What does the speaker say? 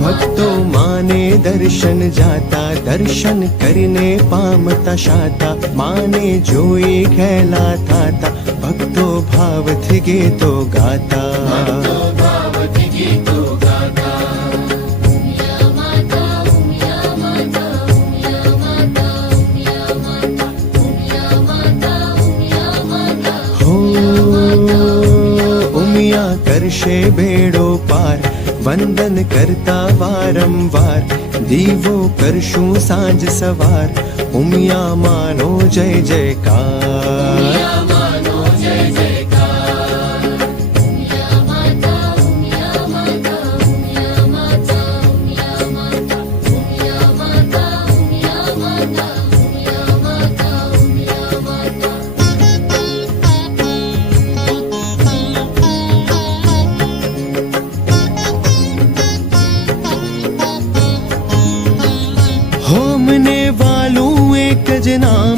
भक्तो माने दर्शन जाता, दर्शन करने पामता शाता, माने जोई खेला थाता, भक्तो भावथी गीतो गाता। उमिया करशे बेड़ो पार, वंदन करता वारंवार, दीवो करशूं सांज सवार, उमिया मानो जय जयकार। होमने वालू एक ज नाम,